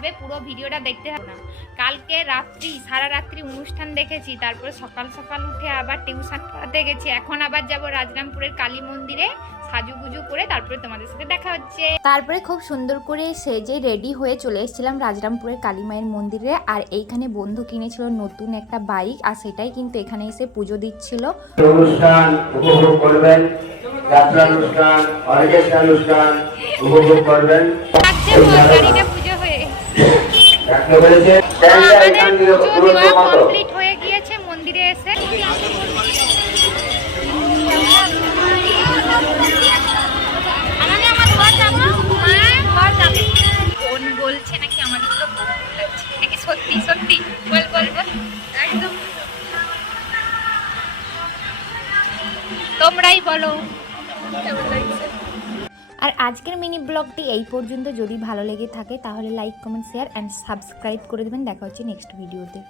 হবে, পুরো ভিডিওটা দেখতে হবে না। কালকে রাত্রি সারা রাত্রি অনুষ্ঠান দেখেছি, তারপরে সকাল সকাল উঠে আবার টিউশন পড়াতে গেছি। এখন আবার যাব রাজরামপুরের কালী মন্দিরে সাজুগুজু করে, তারপরে তোমাদের সাথে দেখা হচ্ছে। তারপরে খুব সুন্দর করে সেজে রেডি হয়ে চলে এসেছিলাম রাজরামপুরের কালী মায়ের মন্দিরে। আর এইখানে বন্ধু কিনেছিল নতুন একটা বাইক, আর সেটাই কিন্তু এখানে এসে পুজো দিচ্ছিল। অনুষ্ঠান উপভোগ করবেন, যাত্রা অনুষ্ঠান, অর্কেস্ট্রা অনুষ্ঠান উপভোগ করবেন। গাড়িটা পুজো হয়ে কমপ্লিট হয়ে গিয়েছে মন্দিরে এসে। বোন বলছে নাকি আমাদের পুরো বোন লাগছে নাকি, সত্যি সত্যি বল বল বল, একদম তোমরাই বলো কেমন লাগছে। আর আজকের মিনি ব্লগটি এই পর্যন্ত। যদি ভালো লেগে থাকে তাহলে like, comment, share and subscribe করে দেবেন। দেখা হচ্ছে নেক্সট ভিডিওতে।